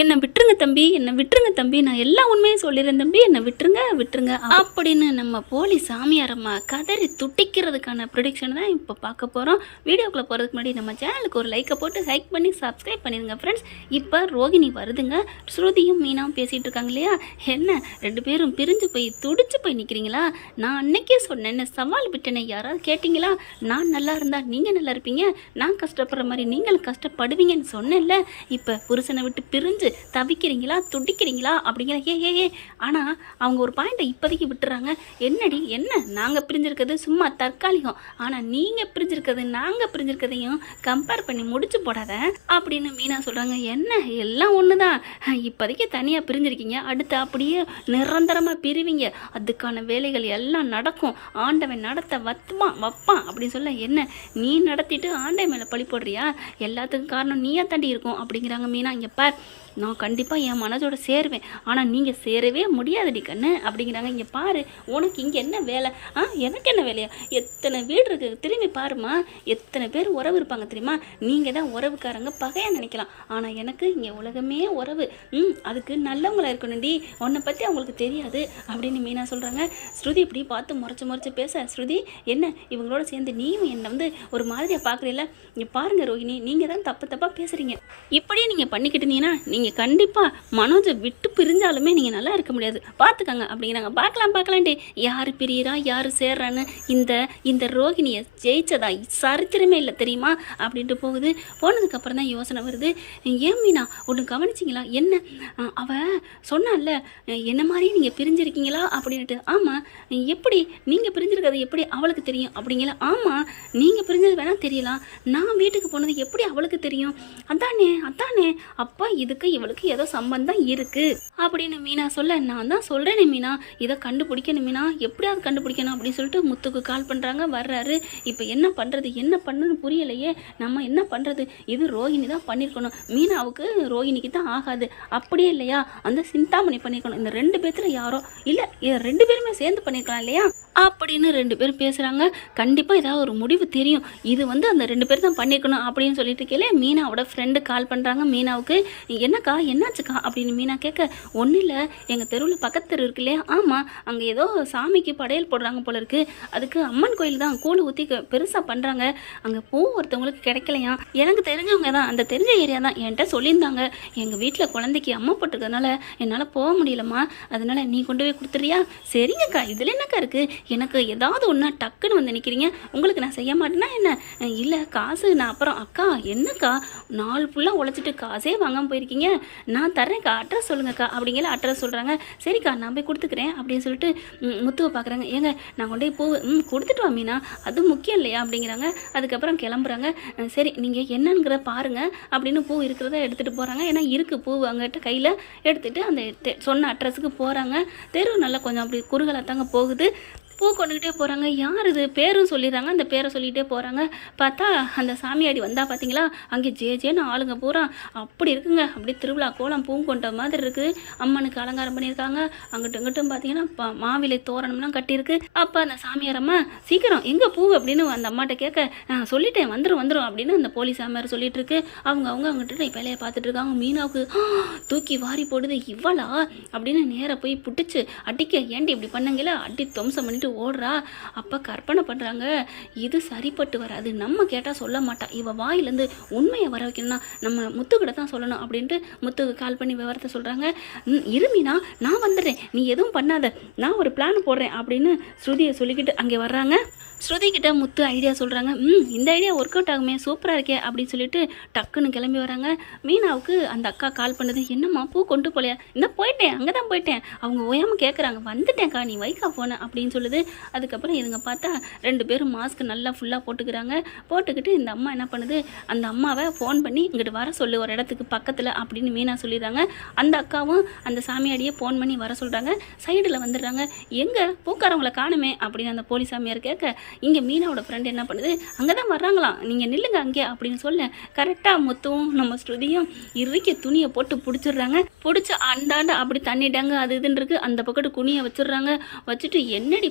என்னை விட்டுருங்க தம்பி, என்னை விட்டுருங்க தம்பி, நான் எல்லா உண்மையும் சொல்லிடுறேன் தம்பி, என்னை விட்டுருங்க விட்டுருங்க அப்படின்னு நம்ம போலி சாமியாரம்மா கதறி துட்டிக்கிறதுக்கான ப்ரொடிக்ஷன் தான் இப்போ பார்க்க போகிறோம். வீடியோக்குள்ளே போகிறதுக்கு முன்னாடி நம்ம சேனலுக்கு ஒரு லைக்கை போட்டு லைக் பண்ணி சப்ஸ்கிரைப் பண்ணிடுங்க ஃப்ரெண்ட்ஸ். இப்போ ரோகிணி வருதுங்க. ஸ்ருதியும் மீனாவும் பேசிகிட்டு இருக்காங்க இல்லையா, என்ன ரெண்டு பேரும் பிரிஞ்சு போய் துடிச்சு போய் நிற்கிறீங்களா? நான் அன்னைக்கே சொன்னேன்னு சவால் விட்டேனே, யாராவது கேட்டிங்களா? நான் நல்லா இருந்தால் நீங்கள் நல்லா இருப்பீங்க, நான் கஷ்டப்படுற மாதிரி நீங்களும் கஷ்டப்படுவீங்கன்னு சொன்னேன்ல. இப்போ புருஷனை விட்டு பிரிஞ்சு தவிக்கிறீங்களா, துடிக்கிறீங்களா அப்படிங்கிற ஏ. ஆனால் அவங்க ஒரு பாயிண்ட்டை இப்போதைக்கு விட்டுறாங்க. என்னடி என்ன, நாங்கள் பிரிஞ்சிருக்கிறது சும்மா தற்காலிகம், ஆனால் நீங்கள் பிரிஞ்சிருக்கிறது நாங்கள் பிரிஞ்சிருக்கிறதையும் கம்பேர் பண்ணி முடிச்சு போடாத அப்படின்னு மீனா சொல்கிறாங்க. என்ன எல்லாம் ஒன்று தான், இப்போதைக்கு தனியாக பிரிஞ்சிருக்கீங்க, அடுத்து அப்படியே நிரந்தரமாக பிரிவீங்க, அதுக்கான வேலைகள் எல்லாம் நடக்கும், ஆண்டவன் நடத்த வைப்பான் அப்படின்னு சொல்ல, என்ன நீ நடத்திட்டு ஆண்டவன் மேலே பழி போடுறியா? எல்லாத்துக்கும் காரணம் நீயா தாண்டி இருக்கும் அப்படிங்கிறாங்க மீனா. இங்கே பார், நான் கண்டிப்பாக என் மனதோட சேருவேன், ஆனால் நீங்கள் சேரவே முடியாதுடி கண்ணு அப்படிங்கிறாங்க. இங்கே பாரு, உனக்கு இங்கே என்ன வேலை? எனக்கு என்ன வேலையா? எத்தனை வீடு இருக்குது திரும்பி பாருமா, எத்தனை பேர் உறவு இருப்பாங்க தெரியுமா? நீங்கள் தான் உறவுக்காரங்க பகையாக நினைக்கலாம், ஆனால் எனக்கு இங்கே உலகமே உறவு. அதுக்கு நல்லவங்களா இருக்கணும்டி, உன்னை பற்றி அவங்களுக்கு தெரியாது அப்படின்னு மீனா சொல்கிறாங்க. ஸ்ருதி இப்படி பார்த்து முறைச்சு பேச, ஸ்ருதி என்ன இவங்களோட சேர்ந்து நீயும் என்னை வந்து ஒரு மாதிரியாக பார்க்குறீல்ல? இங்கே பாருங்கள் ரோஹிணி, நீங்கள் தான் தப்பாக பேசுகிறீங்க. இப்படியே நீங்கள் பண்ணிக்கிட்டீங்கன்னா நீங்கள் கண்டிப்பாக மனோஜை விட்டு பிரிஞ்சாலுமே நீங்கள் நல்லா இருக்க முடியாது, பார்த்துக்கங்க அப்படிங்கிறாங்க. பார்க்கலான்ட்டு யார் பிரியிறா யார் சேர்றான்னு இந்த ரோகிணியை ஜெயிச்சதா சரித்திரமே இல்லை தெரியுமா அப்படின்ட்டு போனதுக்கப்புறம் தான் யோசனை வருது. ஏன் மீனா ஒன்று கவனிச்சிங்களா? என்ன அவள் சொன்னால என்ன மாதிரி நீங்கள் பிரிஞ்சிருக்கீங்களா அப்படின்ட்டு. ஆமாம், எப்படி நீங்கள் பிரிஞ்சிருக்கிறது எப்படி அவளுக்கு தெரியும் அப்படிங்களா? ஆமாம், நீங்கள் பிரிஞ்சது வேணால் தெரியலாம், நான் வீட்டுக்கு போனது எப்படி அவளுக்கு தெரியும்? அதானே அப்பா இதுக்கு இவளுக்கு ஏதோ சம்பந்தம் இருக்கு அப்படின்னு மீனா சொல்ல, நான் தான் சொல்றேனே மீனா, இதை கண்டுபிடிக்கணும் மீனா, எப்படியாவது கண்டுபிடிக்கணும் அப்படின்னு சொல்லிட்டு முத்துக்கு கால் பண்றாங்க. வர்றாரு. இப்போ என்ன பண்ணுன்னு புரியலையே, நம்ம என்ன பண்றது? இது ரோஹிணி தான் பண்ணிருக்கணும், மீனாவுக்கு ரோஹிணிக்கு தான் ஆகாது, அப்படியே இல்லையா அந்த சிந்தாமணி பண்ணிருக்கணும். இந்த ரெண்டு பேர்த்துல யாரோ இல்ல ரெண்டு பேருமே சேர்ந்து பண்ணிருக்கலாம் இல்லையா அப்படின்னு ரெண்டு பேரும் பேசுறாங்க. கண்டிப்பா ஏதாவது ஒரு முடிவு தெரியும், இது வந்து அந்த ரெண்டு பேர் தான் பண்ணிருக்கணும் அப்படின்னு சொல்லிட்டு இருக்கே. மீனாவோட ஃப்ரெண்டு கால் பண்றாங்க மீனாவுக்கு. என்னக்கா என்னாச்சுக்கா அப்படின்னு மீனா கேட்க, ஒன்றும் இல்லை, எங்கள் தெருவில் பக்கத்து தெரு இருக்கு இல்லையா, ஆமாம், அங்கே ஏதோ சாமிக்கு படையல் போடுறாங்க போல இருக்கு, அதுக்கு அம்மன் கோயில் தான் கூழ் ஊற்றி பெருசாக பண்ணுறாங்க, அங்கே பூ ஒருத்தவங்களுக்கு கிடைக்கலையா, எனக்கு தெரிஞ்சவங்க தான், அந்த தெரிஞ்ச ஏரியா தான் என்கிட்ட சொல்லியிருந்தாங்க, எங்கள் வீட்டில் குழந்தைக்கு அம்மா போட்டுக்கிறதுனால என்னால் போக முடியலம்மா, அதனால நீ கொண்டு போய் கொடுத்துறியா? சரிங்கக்கா, இதில் என்னக்கா இருக்குது, எனக்கு ஏதாவது ஒன்றா டக்குன்னு வந்து நிற்கிறீங்க, உங்களுக்கு நான் செய்ய மாட்டேன்னா என்ன? இல்லை காசு நான் அப்புறம். அக்கா என்னக்கா நாள் ஃபுல்லாக உழைச்சிட்டு காசே வாங்காமல் போயிருக்கீங்க, நான் தரேன்க்கா, அட்ரஸ் சொல்லுங்கக்கா அப்படிங்கிற அட்ரஸ் சொல்கிறாங்க. சரிக்கா நான் போய் கொடுத்துக்கிறேன் அப்படின்னு சொல்லிட்டு முத்துவை பார்க்குறாங்க. ஏங்க நான் கொண்டு போய் பூ கொடுத்துட்டு வா மீனா, அது முக்கியம் இல்லையா அப்படிங்கிறாங்க. அதுக்கப்புறம் கிளம்புறாங்க. சரி நீங்கள் என்னங்கிற பாருங்கள் அப்படின்னு பூ இருக்கிறத எடுத்துகிட்டு போகிறாங்க. ஏன்னா இருக்குது பூ அங்கிட்ட கையில் எடுத்துகிட்டு அந்த சொன்ன அட்ரஸுக்கு போகிறாங்க. தெரு நல்லா கொஞ்சம் அப்படி குறுகலாக தாங்க போகுது. பூ கொண்டுக்கிட்டே போகிறாங்க. யார் இது பேரும் சொல்லிடுறாங்க, அந்த பேரை சொல்லிகிட்டே போகிறாங்க. பார்த்தா அந்த சாமியாடி வந்தால் பார்த்தீங்களா, அங்கே ஜேன்னு ஆளுங்க பூரா அப்படி இருக்குங்க, அப்படி திருவிழா கோலம் பூ கொண்ட மாதிரி இருக்குது. அம்மனுக்கு அலங்காரம் பண்ணியிருக்காங்க. அங்கிட்டும் பார்த்தீங்கன்னா மாவிலை தோரணம்லாம் கட்டியிருக்கு. அப்போ அந்த சாமியாரம்மா சீக்கிரம் எங்கே பூ அப்படின்னு அந்த அம்மாட்ட கேட்க, சொல்லிட்டேன் வந்துடும் அப்படின்னு அந்த போலீஸ் சாமியார் சொல்லிட்டு இருக்கு. அவங்ககிட்ட வேலையை பார்த்துட்டு இருக்காங்க. மீனாவுக்கு தூக்கி வாரி போடுது. இவ்வளா அப்படின்னு நேராக போய் புட்டிச்சு அடிக்க, ஏண்டி இப்படி பண்ணங்களா, அடி துவம்சம் பண்ணிட்டு ஓடுறா. அப்போ கற்பனை பண்ணுறாங்க, இது சரிப்பட்டு வராது, நம்ம கேட்டால் சொல்ல மாட்டா, இவ வாயிலேருந்து உண்மையை வர வைக்கணும்னா நம்ம முத்துக்கிட்ட தான் சொல்லணும் அப்படின்ட்டு முத்துக்கு கால் பண்ணி விவரத்தை சொல்கிறாங்க. இருமினா நான் வந்துடுறேன், நீ எதுவும் பண்ணாத, நான் ஒரு பிளான் போடுறேன் அப்படின்னு ஸ்ருதியை சொல்லிக்கிட்டு அங்கே வர்றாங்க. ஸ்ருதி கிட்ட முத்து ஐடியா சொல்கிறாங்க. இந்த ஐடியா ஒர்க் அவுட் ஆகுமே, சூப்பராக இருக்கே அப்படின்னு சொல்லிட்டு டக்குன்னு கிளம்பி வராங்க. மீனாவுக்கு அந்த அக்கா கால் பண்ணுது. என்னம்மா பூ கொண்டு போலையா? இந்த போயிட்டேன், அங்கே தான் போயிட்டேன், அவங்க ஓயாமல் கேட்குறாங்க, வந்துட்டேன்க்கா நீ வைக்கா போன அப்படின்னு சொல்லுது. அதுக்கப்புறம் இதுங்க பார்த்தா ரெண்டு பேரும் மாஸ்க் நல்லா ஃபுல்லாக போட்டுக்கிட்டு இந்த அம்மா என்ன பண்ணுது, அந்த அம்மாவை ஃபோன் பண்ணி இங்கிட்டு வர சொல்லு ஒரு இடத்துக்கு பக்கத்தில் அப்படின்னு மீனா சொல்லிடுறாங்க. அந்த அக்காவும் அந்த சாமியாடியை ஃபோன் பண்ணி வர சொல்கிறாங்க. சைடில் வந்துடுறாங்க. எங்கே பூக்காரவங்களை காணுமே அப்படின்னு அந்த போலீஸ் சாமியார் கேட்க, இங்கே மீனாவோட ஃப்ரெண்ட் என்ன பண்ணுது, அங்கே தான் வர்றாங்களாம், நீங்கள் நில்லுங்க அங்கே அப்படின்னு சொல்ல கரெக்டாக முத்துவும் நம்ம ஸ்ருதியும் இறுக்கிய துணியை போட்டு பிடிச்சிடுறாங்க. பிடிச்சி அந்தாண்ட அப்படி தண்ணிட்டாங்க, அது இதுன்னு இருக்குது. அந்த பக்கத்து குனியை வச்சிடுறாங்க. வச்சுட்டு என்னடி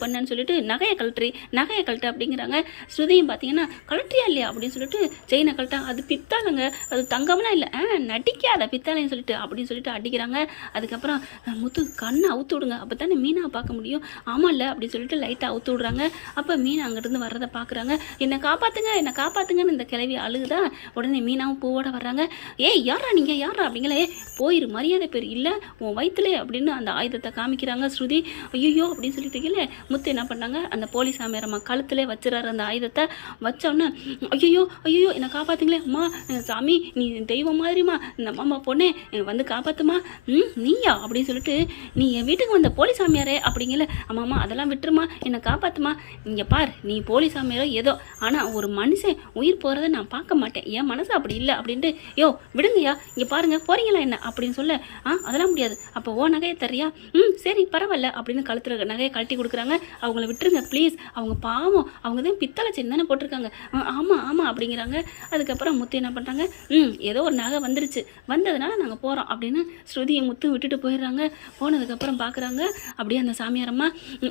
பண்ணன்னு சொல்லிட்டு நகையை கழட்டு அப்படிங்கிறாங்க. ஸ்ருதியும் பார்த்தீங்கன்னா கழட்டியா இல்லையா அப்படின்னு சொல்லிட்டு செயினை கழட்டா, அது பித்தாளுங்க, அது தங்கம்லாம் இல்லை, நடிக்காத பித்தாளைன்னு சொல்லிட்டு அப்படின்னு சொல்லிட்டு அடிக்கிறாங்க. அதுக்கப்புறம் முத்து கண்ணை அவுத்து விடுங்க, அப்போ தானே மீனாவை பார்க்க முடியும். ஆமாம் இல்லை அப்படின்னு சொல்லிட்டு லைட்டாக அவுத்து விடுறாங்க. அப்போ மீனா அங்கேருந்து வர்றதை பார்க்குறாங்க. என்னை காப்பாற்றுங்கன்னு இந்த கிளவி அழுகுதா. உடனே மீனாவும் பூவோட வர்றாங்க. ஏய் யாரா நீங்கள் யாரா அப்படிங்களே, போயிரு மரியாதை பேர் இல்லை உன் வயிற்றுல அப்படின்னு அந்த ஆயுதத்தை காமிக்கிறாங்க. ஸ்ருதி ஐயோ அப்படின்னு சொல்லிட்டு இருக்கீங்களே, முத்து என்ன பண்ணாங்க, அந்த போலீஸ் சாமியாரம்மா கழுத்துலேயே வச்சுறாரு அந்த ஆயுதத்தை. வச்சோன்னே ஐயோ என்னை காப்பாற்றுங்களே, அம்மா சாமி நீ தெய்வம் மாதிரிம்மா, இந்த அம்மா பொண்ணே வந்து காப்பாற்றுமா, நீயா அப்படின்னு சொல்லிட்டு, நீ என் வீட்டுக்கு வந்த போலீஸ் சாமியாரே அப்படிங்கல. அம்மாம்மா அதெல்லாம் விட்டுருமா, என்னை காப்பாற்றுமா, இங்கே பார் நீ போலீஸ் சாமியாரோ ஏதோ, ஆனால் ஒரு மனுஷன் உயிர் போகிறத நான் பார்க்க மாட்டேன், என் மனசு அப்படி இல்லை அப்படின்ட்டு, யோ விடுங்கய்யா இங்கே பாருங்க போறீங்களா என்ன அப்படின்னு சொல்ல, அதெல்லாம் முடியாது, அப்போ ஓ நகையை தரியா, சரி பரவாயில்ல அப்படின்னு கழுத்துல நகையை கழட்டி கொடுக்குறாங்க. அவங்கள விட்டுருங்க ப்ளீஸ், அவங்க பாவம், அவங்க தான் பித்தளை செயின் தானே போட்டிருக்காங்க. ஆமாம் அப்படிங்கிறாங்க. அதுக்கப்புறம் முத்து என்ன பண்ணுறாங்க, ஏதோ ஒரு நகை வந்துருச்சு, வந்ததுனால நாங்கள் போகிறோம் அப்படின்னு ஸ்ருதியை முத்து விட்டுட்டு போயிடுறாங்க. போனதுக்கப்புறம் பார்க்குறாங்க அப்படியே அந்த சாமியாரம்மா,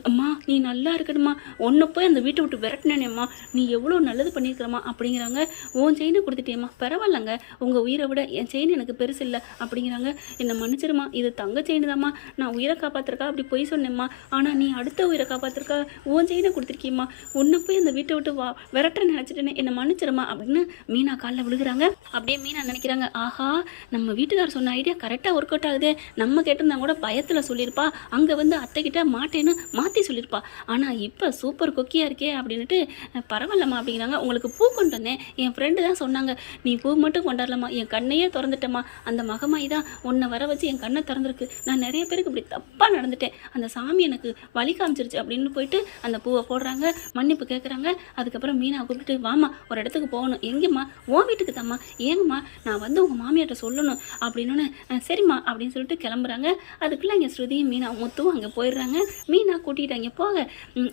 அம்மா நீ நல்லா இருக்கணுமா, ஒன்று போய் அந்த வீட்டை விட்டு விரட்டினேம்மா, நீ எவ்வளோ நல்லது பண்ணியிருக்கிறம்மா அப்படிங்கிறாங்க. உன் செயினை கொடுத்துட்டேம்மா, பரவாயில்லங்க, உங்கள் உயிரை விட என் செயின் எனக்கு பெருசு இல்லை அப்படிங்கிறாங்க. என்னை மன்னிச்சிருமா, இது தங்க செயின் தாம்மா, நான் உயிரை காப்பாற்றுறக்கா அப்படி போய் சொன்னேம்மா, ஆனால் நீ அடுத்த உயிரை காப்பாற்றுறக்கா உன் செயினை கொடுத்துருக்கீம்மா, ஒன்று போய் அந்த வீட்டை விட்டு விரட்ட நினச்சிட்டேன்னு என்னை மன்னிச்சிருமா அப்படின்னு மீனா காலில் விழுகிறாங்க. அப்படியே மீனா நினைக்கிறாங்க, ஆஹா நம்ம வீட்டுக்காரர் சொன்ன ஐடியா கரெக்டாக ஒர்க் அவுட் ஆகுது, நம்ம கேட்டிருந்தா கூட பயத்தில் சொல்லியிருப்பா, அங்கே வந்து அத்தைக்கிட்ட மாட்டேன்னு மாற்றி சொல்லியிருப்பா, ஆனால் இப்போ சூப்பர் கொக்கியாக இருக்கே அப்படின்ட்டு பரவாயில்லம்மா அப்படிங்கிறாங்க. உங்களுக்கு பூ கொண்டு வந்தேன், என் ஃப்ரெண்டு தான் சொன்னாங்க, நீ பூ மட்டும் கொண்டாடலாமா, என் கண்ணையே திறந்துட்டேம்மா, அந்த மகமாயி தான் உன்னை வர வச்சு என் கண்ணை திறந்துருக்கு, நான் நிறைய பேருக்கு இப்படி தப்பாக நடந்துட்டேன், அந்த சாமி எனக்கு வழி காமிச்சிருச்சு அப்படின்னு போயிட்டு அந்த பூவை போடுறாங்க, மன்னிப்பு கேட்குறாங்க. அதுக்கப்புறம் மீனா கூப்பிட்டு, வாமா ஒரு இடத்துக்கு போகணும், எங்கேம்மா, உன் வீட்டுக்கு தாம்மா, ஏங்கம்மா நான் வந்து உங்கள் மாமியார்ட்ட சொல்லணும் அப்படின்னு, சரிம்மா அப்படின்னு சொல்லிட்டு கிளம்புறாங்க. அதுக்குள்ளே இங்கே ஸ்ருதியும் மீனா முத்துவும் அங்கே போயிடுறாங்க. மீனா கூட்டிகிட்டு அங்கே போக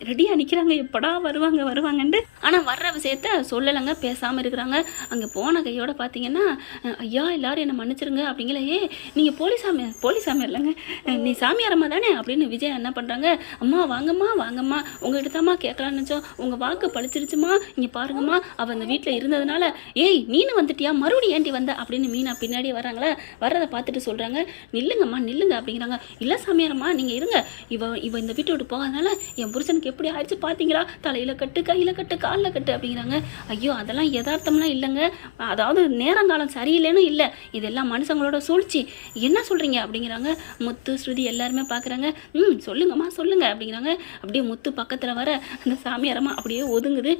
ரெடியாக நிற்கிறாங்க, எப்படா வருவாங்கன்ட்டு. ஆனால் வர்ற விஷயத்த சொல்லலைங்க, பேசாமல் இருக்கிறாங்க. அங்கே போன கையோட பார்த்தீங்கன்னா, ஐயா எல்லாரும் என்னை மன்னிச்சிருங்க அப்படிங்களே, நீங்கள் போலீஸ் சாமியார் இல்லைங்க, நீ சாமியாரம்மா தானே அப்படின்னு விஜய் என்ன பண்ணுறாங்க, அம்மா வாங்கம்மா உங்ககிட்ட தாம்மா கேட்கலான்னு நினச்சோம், உங்கள் வாக்கு பழிச்சிருச்சுமா, இங்கே பாருங்கம்மா அவள் அந்த வீட்டில் இருந்ததுனால, ஏய் நீனு வந்துட்டியா மறுபடியும் ஏண்டி வந்த அப்படின்னு மீனா பின்னாடியே வராங்களா. வர்றதை பார்த்துட்டு சொல்கிறாங்க, நில்லுங்க அப்படிங்கிறாங்க. இல்லை சாமியாரம்மா நீங்கள் இருங்க, இவ இந்த வீட்டை விட்டு போகாதனால என் புருஷனுக்கு எப்படி ஆயிடுச்சு பார்த்தீங்களா, தலையில் கட்டு கையில் கட்டு காலில் கட்டு அப்படிங்கிறாங்க. ஐயோ அதெல்லாம் யதார்த்தம்லாம் இல்லைங்க, அதாவது நேரங்காலம் சரியில்லைன்னு இல்லை, இதெல்லாம் மனுஷங்களோட சூழ்ச்சி, என்ன சொல்கிறீங்க அப்படிங்கிறாங்க. முத்து ஸ்ருதி எல்லாருமே பார்க்குறாங்க. சொல்லுங்கம்மா சொல்லுங்க அப்படிங்கிறாங்க. அப்படியே முத்து பக்கத்தில் வர அந்த சாமியாரம்மா அப்படியே ஒதுங்குது.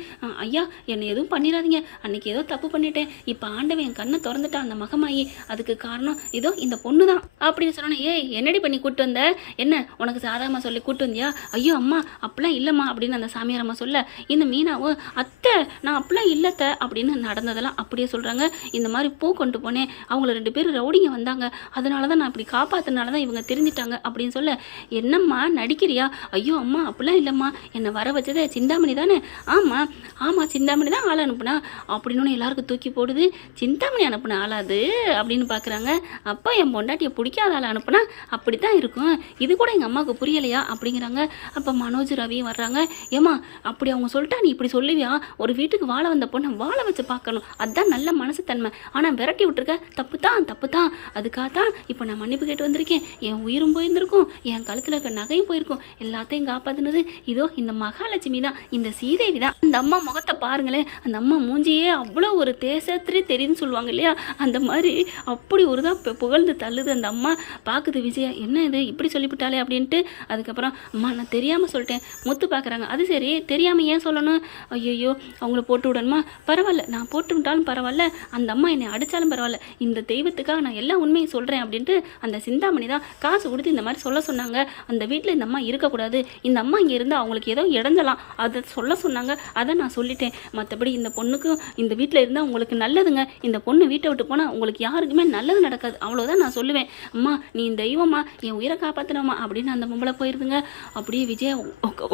ஐயா என்னை எதுவும் பண்ணிடாதீங்க, அன்னைக்கு ஏதோ தப்பு பண்ணிட்டேன், இப்போ ஆண்டவன் என் கண்ணை திறந்துட்டான் அந்த மகமாயி, அதுக்கு காரணம் இதோ இந்த பொண்ணு தான் அப்படின்னு சொன்னேன். ஏய் என்னடி பண்ணி கூப்பிட்டு வந்த, என்ன உனக்கு சாதாரணமாக சொல்லி கூப்பிட்டு வந்தியா, ஐயோ அம்மா அப்படிலாம் இல்லைம்மா அப்படின்னு அந்த சாமியாரம்மா சொல்ல, இந்த மீனாவும் அத்தை நான் அப்படிலாம் இல்லத்த அப்படின்னு நடந்ததெல்லாம் அப்படியே சொல்கிறாங்க. இந்த மாதிரி பூ கொண்டு போனேன், அவங்கள 2 பேரும் ரவுடிங்க வந்தாங்க, அதனால தான் நான் இப்படி காப்பாற்றினால தான் இவங்க தெரிஞ்சிட்டாங்க அப்படின்னு சொல்ல, என்னம்மா நடிக்கிறியா, ஐயோ அம்மா அப்படிலாம் இல்லைம்மா, என்னை வர வச்சதே சிந்தாமணி தானே, ஆமாம் சிந்தாமணி தான் ஆள் அனுப்புனா அப்படின்னு எல்லாருக்கும் தூக்கி போடுது. சிந்தாமணி அனுப்புன ஆளாது அப்படின்னு பார்க்குறாங்க. அப்பா என் பொண்டாட்டியை பிடிக்காத ஆள் அனுப்புனா அப்படி தான் இருக்கும், இது கூட எங்கள் அம்மாவுக்கு புரியலையா அப்படிங்கிறாங்க. அப்போ மனோஜ் ரவியும் வர்றாங்க. ஏம்மா அப்படி அவங்க சொல்லிட்டா நீ இப்படி சொல்லுவியா, ஒரு வீட்டுக்கு வாழ வந்த பொண்ணை வாழ வச்சு பார்க்கணும், அதுதான் நல்ல மனசு தன்மை, ஆனால் விரட்டி விட்டுருக்க தப்பு தான், அதுக்காக தான் இப்போ நான் மன்னிப்பு கேட்டு வந்திருக்கேன், என் உயிரும் போயிருந்திருக்கும், என் கழுத்தில் இருக்க நகையும் போயிருக்கும், எல்லாத்தையும் காப்பாற்றினது இதோ இந்த மகாலட்சுமி தான், இந்த சீதேவி தான். அந்த அம்மா முகத்தை பாருங்களேன், அந்த அம்மா மூஞ்சியே அவ்வளோ ஒரு தேசத்திலே தெரியுதுன்னு சொல்லுவாங்க இல்லையா, அந்த மாதிரி அப்படி ஒரு தான் புகழ்ந்து தள்ளுது அந்த அம்மா. பார்க்குது விஜயா, என்ன இது இப்படி சொல்லிவிட்டாலே அப்படின்ட்டு. அதுக்கப்புறம் அம்மா நான் தெரியாமல் சொல்லிட்டேன். முத்து பார்க்குறாங்க. அது சரி தெரியாமல் ஏன் சொல்லணும், ஐயோ அவங்கள போட்டு விடணுமா, பரவாயில்ல நான் போட்டு விட்டாலும் பரவாயில்ல, அந்த அம்மா என்னை அடித்தாலும் பரவாயில்ல, இந்த தெய்வத்துக்காக நான் எல்லா உண்மையும் சொல்கிறேன் அப்படின்ட்டு அந்த சிந்தாமணி தான் காசு கொடுத்து இந்த மாதிரி சொல்ல சொன்னாங்க. அந்த வீட்டில் இந்த அம்மா இருக்கக்கூடாது, இந்த அம்மா இங்கே இருந்தால் அவங்களுக்கு ஏதோ இடஞ்சலாம், அதை சொல்ல சொன்னாங்க, அதை நான் சொல்லிட்டேன். மற்றபடி இந்த பொண்ணுக்கும் இந்த வீட்டில் இருந்தால் உங்களுக்கு நல்லதுங்க, இந்த பொண்ணு வீட்டை விட்டு போனால் உங்களுக்கு யாருக்குமே நல்லது நடக்காது, அவ்வளோதான் நான் சொல்லுவேன். அம்மா நீ தெய்வம்மா, என் உயிரை காப்பாற்றினம்மா அப்படின்னு அந்த பொம்பளை போயிருதுங்க. அப்படியே விஜயா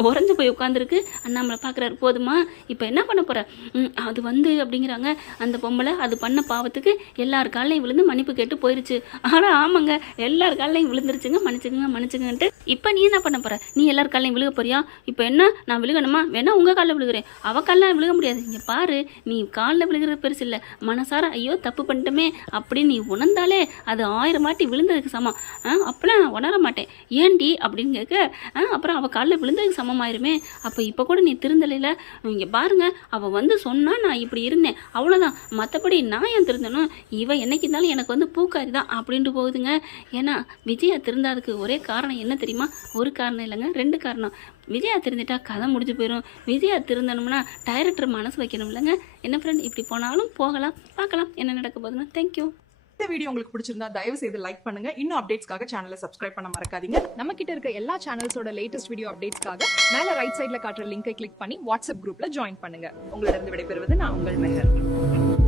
உறைஞ்சு போய் உட்காந்துருக்கு. அண்ணாமலை பார்க்குறாரு, போதுமா இப்போ என்ன பண்ண போகிற? அது வந்து அப்படிங்கிறாங்க. அந்த பொம்பளை அது பண்ண பாவத்துக்கு எல்லார் காலையும் விழுந்து மன்னிப்பு கேட்டு போயிருச்சு. ஆனால் ஆமாங்க, எல்லார் காலையும் விழுந்துருச்சுங்க, மன்னிச்சுங்கன்ட்டு. இப்போ நீ என்ன பண்ண போகிற? நீ எல்லார் காலையும் விழுக போறியா? இப்போ என்ன நான் விழுகணுமா? வேணா உங்கள் காலில் விழுகிறேன், அவள் காலில் விழுக முடியாது. இங்கே பாரு, நீ காலில் விழுகிறது பெருசு இல்லை, மனசார ஐயோ தப்பு பண்ணிட்டோமே அப்படின்னு நீ உணர்ந்தாலே அது 1000 வாட்டி விழுந்ததுக்கு சமம். அப்போலாம் நான் உணர மாட்டேன். ஏன்டி அப்படின்னு கேட்க, அப்புறம் அவள் காலில் விழுந்ததுக்கு சமமாயிருமே. அப்போ இப்போ கூட நீ திருந்தலையில். இங்கே பாருங்க, அவள் வந்து சொன்னா நான் இப்படி இருந்தேன், அவ்வளோதான். மற்றபடி நான் ஏன் திருந்தணும்? இவன் என்னைக்கு இருந்தாலும் எனக்கு வந்து பூக்காரி தான் அப்படின்ட்டு போகுதுங்க. ஏன்னா விஜயா திருந்தாதுக்கு ஒரே காரணம் என்ன தெரியுமா? ஒரு காரணம் இல்லைங்க, 2 காரணம். விஜயா திருந்திட்டா கதை முடிஞ்சு போயிடும். விஜயா திருந்தணும்னா டைரக்டர் மனசு வைக்கணும் இல்லைங்க. என்ன ஃப்ரெண்ட், இப்படி போனாலும் போகலாம், பார்க்கலாம் என்ன நடக்க போகுதுன்னு. தேங்க்யூ. இந்த வீடியோ உங்களுக்கு பிடிச்சிருந்தா தயவு செய்து லைக் பண்ணுங்க. இன்னும் அப்டேட்ஸ்க்காக சேனலை சப்ஸ்கிரைப் பண்ண மறக்காதீங்க. நம்ம கிட்ட இருக்க எல்லா சேனல்ஸோட லேட்டஸ்ட் வீடியோ அப்டேட்ஸ்க்காக மேல ரைட் சைடுல காட்டுற லிங்கை கிளிக் பண்ணி வாட்ஸ்அப் குரூப்ல ஜாயின் பண்ணுங்க. உங்களிடம் விடைபெறுவது நான் உங்கள் மெஹர்.